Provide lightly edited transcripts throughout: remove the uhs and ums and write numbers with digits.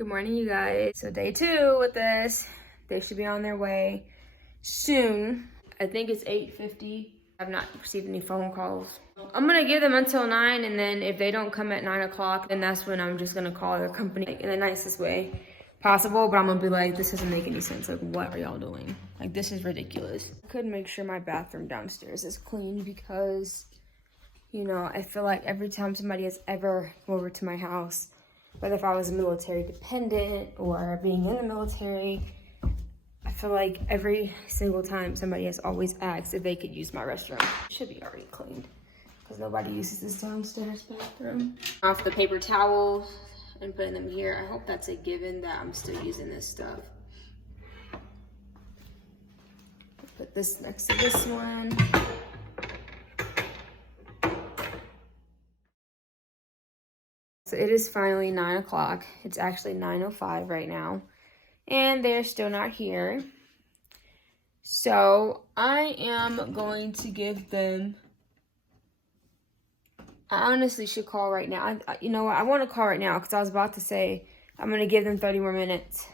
Good morning, you guys. So day 2 with this. They should be on their way soon. I think it's 8:50. I've not received any phone calls. I'm gonna give them until 9, and then if they don't come at 9 o'clock, then that's when I'm just gonna call their company in the nicest way possible. But I'm gonna be like, this doesn't make any sense. Like, what are y'all doing? Like, this is ridiculous. I could make sure my bathroom downstairs is clean because, you know, I feel like every time somebody has ever come over to my house, whether if I was military dependent or being in the military, I feel like every single time somebody has always asked if they could use my restroom. It should be already cleaned because nobody uses this downstairs bathroom. Off the paper towels and putting them here. I hope that's a given that I'm still using this stuff. Put this next to this one. So it is finally 9 o'clock. It's actually 9:05 right now. And they're still not here. So I am going to give them, I honestly should call right now. You know what? I want to call right now because I was about to say I'm going to give them 30 more minutes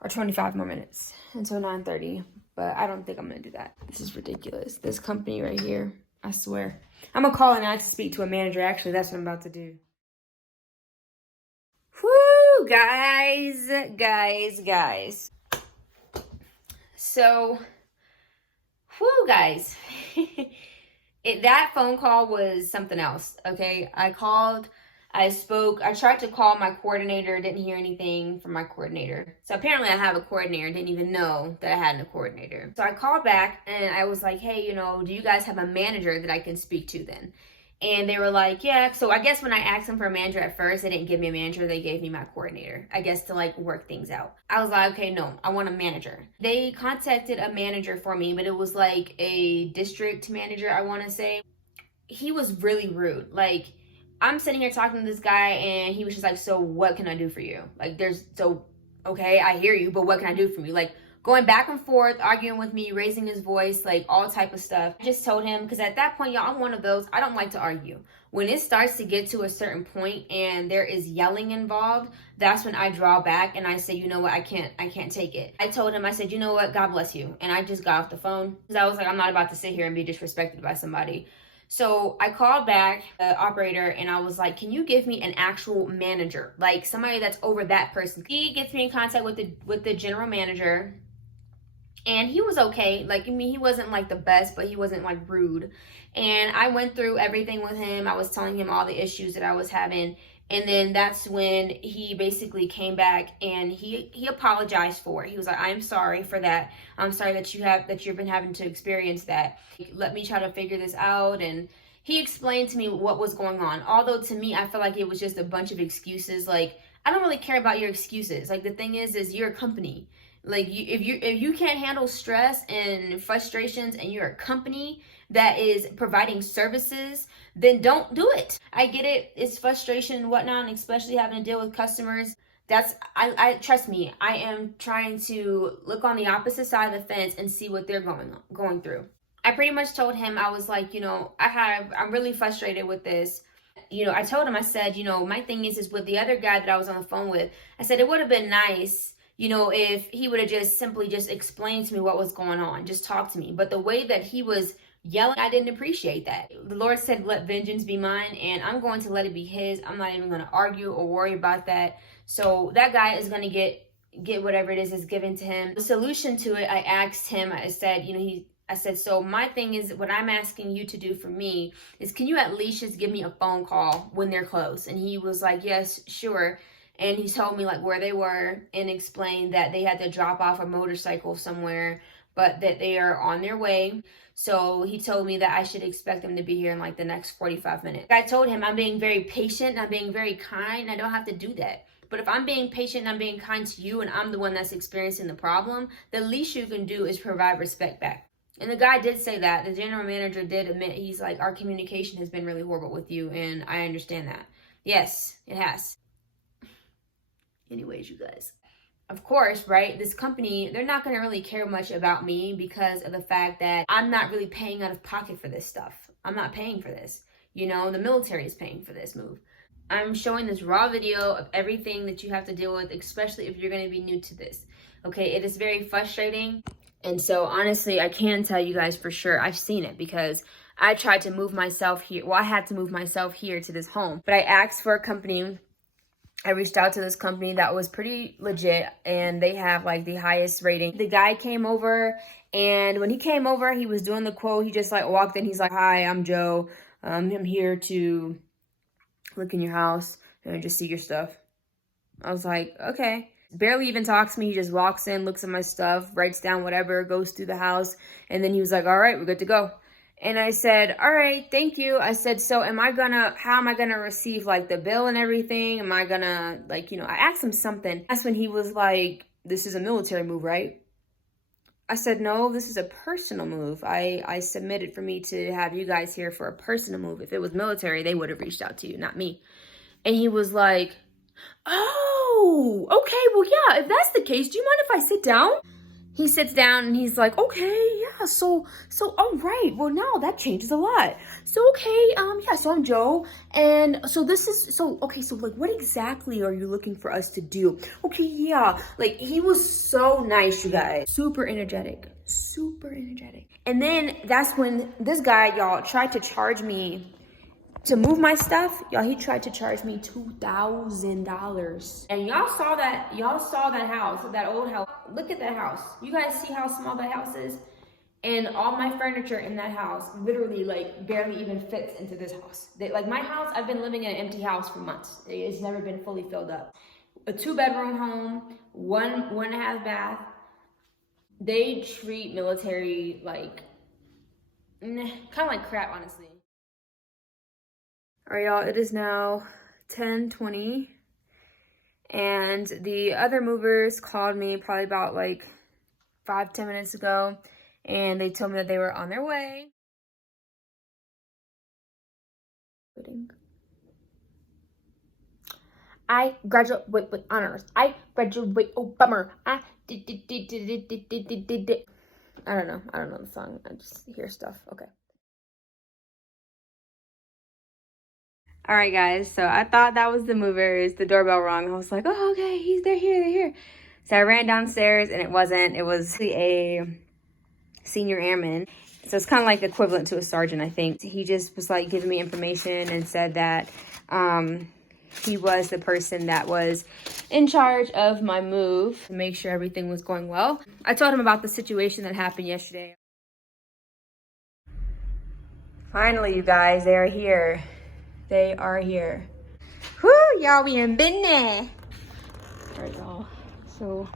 or 25 more minutes until 9:30. But I don't think I'm going to do that. This is ridiculous. This company right here, I swear. I'm going to call and ask to speak to a manager. Actually, that's what I'm about to do. Whoo, guys. So, whoo, guys. That phone call was something else, okay? I called, I spoke, I tried to call my coordinator, didn't hear anything from my coordinator. So apparently I have a coordinator, didn't even know that I had a coordinator. So I called back and I was like, hey, you know, do you guys have a manager that I can speak to then? And they were like, yeah. So I guess when I asked them for a manager at first, they didn't give me a manager. They gave me my coordinator, I guess, to like work things out. I was like, okay, no, I want a manager. They contacted a manager for me, but it was like a district manager, I want to say. He was really rude. Like, I'm sitting here talking to this guy and he was just like, so what can I do for you? Like, okay, I hear you, but what can I do for you? Like, going back and forth, arguing with me, raising his voice, like all type of stuff. I just told him, because at that point, y'all, I'm one of those, I don't like to argue. When it starts to get to a certain point and there is yelling involved, that's when I draw back and I say, you know what, I can't take it. I told him, I said, you know what, God bless you. And I just got off the phone because I was like, I'm not about to sit here and be disrespected by somebody. So I called back the operator and I was like, can you give me an actual manager? Like somebody that's over that person. He gets me in contact with the general manager. And he was okay. Like, I mean, he wasn't like the best, but he wasn't like rude. And I went through everything with him. I was telling him all the issues that I was having. And then that's when he basically came back and he apologized for it. He was like, I'm sorry for that. I'm sorry that you've been having to experience that. Let me try to figure this out. And he explained to me what was going on. Although to me, I feel like it was just a bunch of excuses. Like, I don't really care about your excuses. Like, the thing is you're a company. Like, if you can't handle stress and frustrations and you're a company that is providing services, then don't do it. I get it. It's frustration and whatnot, and especially having to deal with customers. I trust me, I am trying to look on the opposite side of the fence and see what they're going through. I pretty much told him, I was like, you know, I'm really frustrated with this. You know, I told him, I said, you know, my thing is with the other guy that I was on the phone with, I said, it would have been nice, you know, if he would have just simply explained to me what was going on, just talk to me. But the way that he was yelling, I didn't appreciate that. The Lord said, let vengeance be mine, and I'm going to let it be his. I'm not even going to argue or worry about that. So that guy is going to get whatever it is given to him. The solution to it, I asked him, I said, you know, I said, so my thing is, what I'm asking you to do for me is, can you at least just give me a phone call when they're close? And he was like, yes, sure. And he told me like where they were and explained that they had to drop off a motorcycle somewhere, but that they are on their way. So he told me that I should expect them to be here in like the next 45 minutes. I told him I'm being very patient and I'm being very kind. I don't have to do that. But if I'm being patient and I'm being kind to you and I'm the one that's experiencing the problem, the least you can do is provide respect back. And the guy did say that. The general manager did admit, he's like, our communication has been really horrible with you, and I understand that. Yes, it has. Anyways, you guys. Of course, right, this company, they're not going to really care much about me because of the fact that I'm not really paying out of pocket for this stuff. I'm not paying for this. You know, the military is paying for this move. I'm showing this raw video of everything that you have to deal with, especially if you're going to be new to this. Okay, it is very frustrating. And so honestly, I can tell you guys for sure, I've seen it because I tried to move myself here. Well, I had to move myself here to this home, but I asked for a company. I reached out to this company that was pretty legit, and they have like the highest rating. The guy came over, and when he came over, he was doing the quote. He just like walked in. He's like, "Hi, I'm Joe. I'm here to look in your house and just see your stuff." I was like, okay. Barely even talks to me. He just walks in, looks at my stuff, writes down whatever, goes through the house. And then he was like, all right, we're good to go. And I said, all right, thank you. I said, so how am I gonna receive like the bill and everything? Am I gonna like, I asked him something. That's when he was like, this is a military move, right? I said, no, this is a personal move. I submitted for me to have you guys here for a personal move. If it was military, they would have reached out to you, not me. And he was like, oh, okay, well, yeah, if that's the case, do you mind if I sit down? He sits down and he's like, okay, yeah, so, all right, well, now that changes a lot. So, okay, yeah, so I'm Joe, and so okay, so, like, what exactly are you looking for us to do? Okay, yeah, like, he was so nice, you guys. Super energetic. And then that's when this guy, y'all, tried to charge me to move my stuff. Y'all, he tried to charge me $2,000. And y'all saw that house, that old house. Look at that house. You guys see how small that house is? And all my furniture in that house literally like barely even fits into this house. Like my house, I've been living in an empty house for months. It's never been fully filled up. A 2-bedroom home, one and a half bath. They treat military like, kind of like crap, honestly. All right, y'all, it is now 10:20, and the other movers called me probably about like 5-10 minutes ago, and they told me that they were on their way. I graduate with honors. I graduate, oh bummer. I don't know the song. I just hear stuff. Okay. All right, guys, so I thought that was the movers. The doorbell rang. I was like, oh, okay, they're here. So I ran downstairs, and it wasn't. It was a senior airman. So it's kind of like the equivalent to a sergeant, I think. He just was like giving me information and said that he was the person that was in charge of my move to make sure everything was going well. I told him about the situation that happened yesterday. Finally, you guys, they are here. They are here. Whoo, y'all, we in business. All right, y'all. So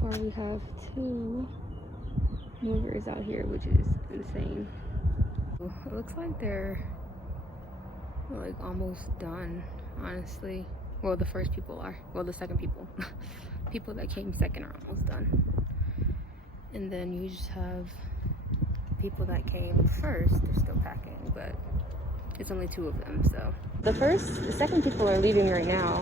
far we have 2 movers out here, which is insane. It looks like they're like almost done, honestly. Well, the first people are. Well, the second people. People that came second are almost done. And then you just have people that came first. They're still packing, but it's only 2 of them, so. The second people are leaving right now.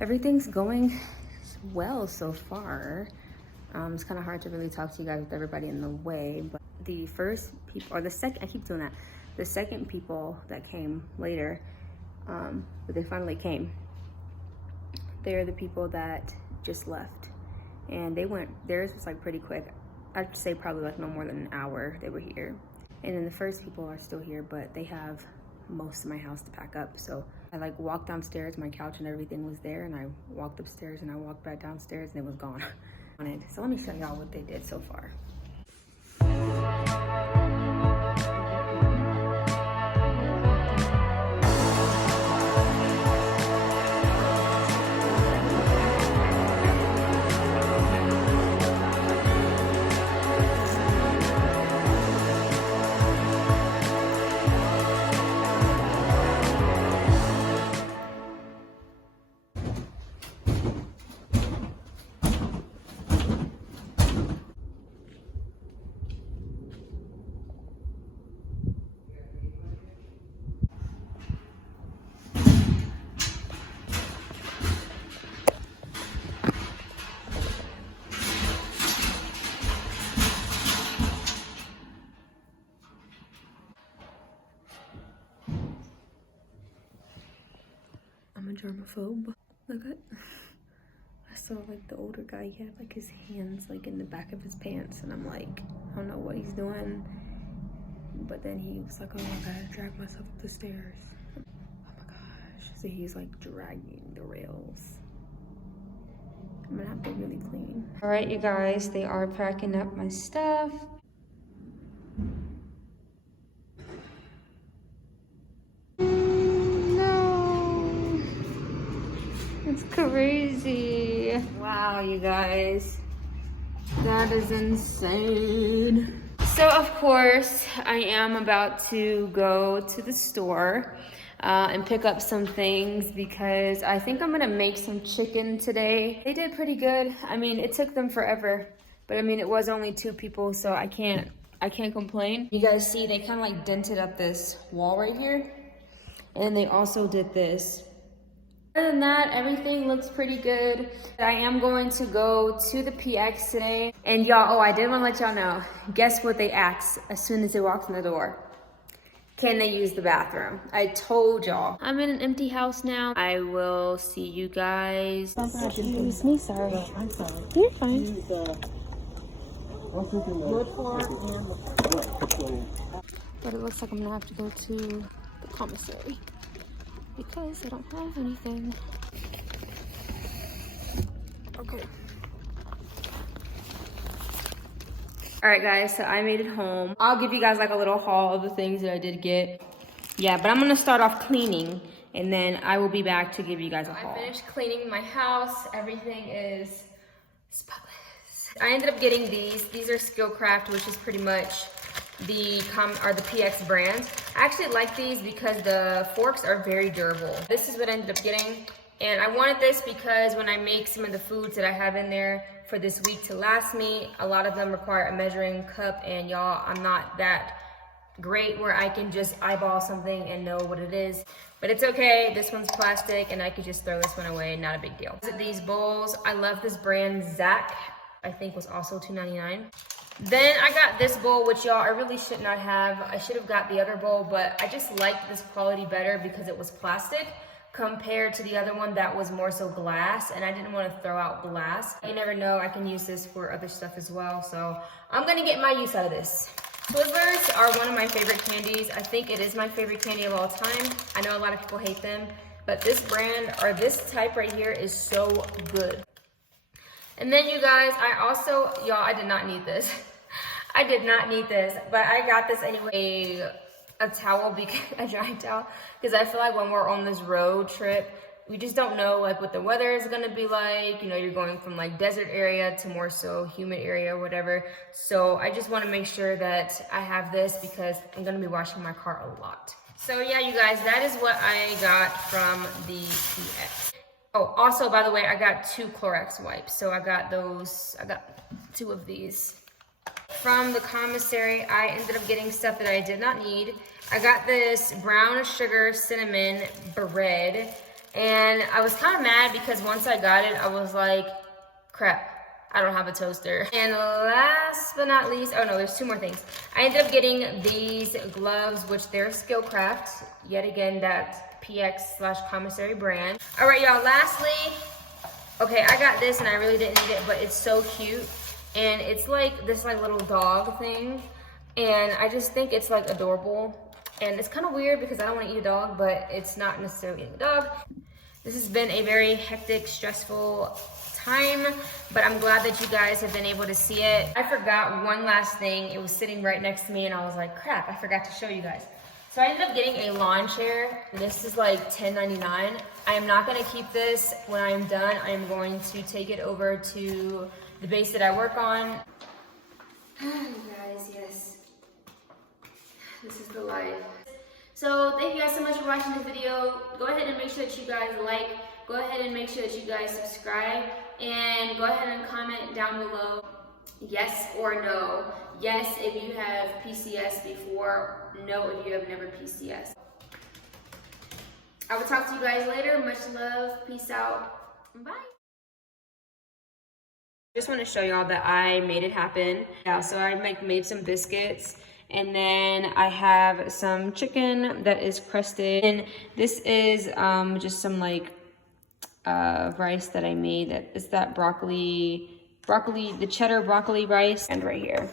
Everything's going well so far. It's kind of hard to really talk to you guys with everybody in the way, but the first people, or the second, I keep doing that. The second people that came later, but they finally came. They're the people that just left, and theirs was like pretty quick. I'd say probably like no more than an hour they were here. And then the first people are still here, but they have most of my house to pack up. So I like walked downstairs, my couch and everything was there, and I walked upstairs and I walked back downstairs and it was gone. So let me show y'all what they did so far. germaphobe. Look at, I saw like the older guy, he had like his hands like in the back of his pants, and I'm like, I don't know what he's doing. But then he was like, oh, I gotta drag myself up the stairs. Oh my gosh. So he's like dragging the rails. I'm gonna have to really clean. All right, you guys, they are packing up my stuff. No, it's crazy. Wow, you guys, that is insane. So of course, I am about to go to the store and pick up some things because I think I'm gonna make some chicken today. They did pretty good. I mean, it took them forever, but I mean, it was only 2 people, so I can't complain. You guys see, they kind of like dented up this wall right here, and they also did this. Other than that, everything looks pretty good. I am going to go to the PX today. And y'all, oh, I did want to let y'all know, guess what they asked as soon as they walked in the door? Can they use the bathroom? I told y'all. I'm in an empty house now. I will see you guys. Excuse me, sorry. I'm sorry. You're fine. But it looks like I'm gonna have to go to the commissary because I don't have anything. Okay. All right, guys, so I made it home. I'll give you guys like a little haul of the things that I did get. Yeah, but I'm gonna start off cleaning and then I will be back to give you guys a haul. I finished cleaning my house. Everything is spotless. I ended up getting these. These are Skillcraft, which is pretty much the PX brand. I actually like these because the forks are very durable. This is what I ended up getting. And I wanted this because when I make some of the foods that I have in there for this week to last me, a lot of them require a measuring cup, and y'all, I'm not that great where I can just eyeball something and know what it is. But it's okay, this one's plastic and I could just throw this one away, not a big deal. These bowls, I love this brand, Zach, I think was also $2.99. Then I got this bowl, which y'all, I really should not have. I should have got the other bowl, but I just liked this quality better because it was plastic compared to the other one that was more so glass, and I didn't want to throw out glass. You never know, I can use this for other stuff as well, so I'm gonna get my use out of this. Twizzlers are one of my favorite candies. I think it is my favorite candy of all time. I know a lot of people hate them, but this brand, or this type right here, is so good. And then you guys, y'all, I did not need this. I did not need this, but I got this anyway, a towel, a giant towel, because I feel like when we're on this road trip, we just don't know like what the weather is gonna be like. You know, you're going from like desert area to more so humid area or whatever. So I just wanna make sure that I have this because I'm gonna be washing my car a lot. So yeah, you guys, that is what I got from the PX. Oh, also, by the way, I got 2 Clorox wipes. So I got 2 of these. From the commissary, I ended up getting stuff that I did not need. I got this brown sugar cinnamon bread, and I was kind of mad because once I got it, I was like, crap, I don't have a toaster. And last but not least, oh no, there's 2 more things. I ended up getting these gloves, which they're Skillcraft, yet again, that PX/commissary brand. All right, y'all, lastly, okay, I got this and I really didn't need it, but it's so cute. And it's like this like little dog thing. And I just think it's like adorable. And it's kind of weird because I don't want to eat a dog, but it's not necessarily eating a dog. This has been a very hectic, stressful time, but I'm glad that you guys have been able to see it. I forgot one last thing. It was sitting right next to me and I was like, crap, I forgot to show you guys. So I ended up getting a lawn chair. This is like $10.99. I am not gonna keep this when I'm done. I am going to take it over to the base that I work on. You guys, yes, this is the life. So thank you guys so much for watching this video. Go ahead and make sure that you guys like, go ahead and make sure that you guys subscribe, and go ahead and comment down below yes or no. Yes if you have PCS before, no if you have never PCS. I will talk to you guys later. Much love, peace out, bye. Just want to show y'all that I made it happen. Yeah, so I made some biscuits, and then I have some chicken that is crusted, and this is just some like rice that I made. It's that broccoli, the cheddar broccoli rice. And right here.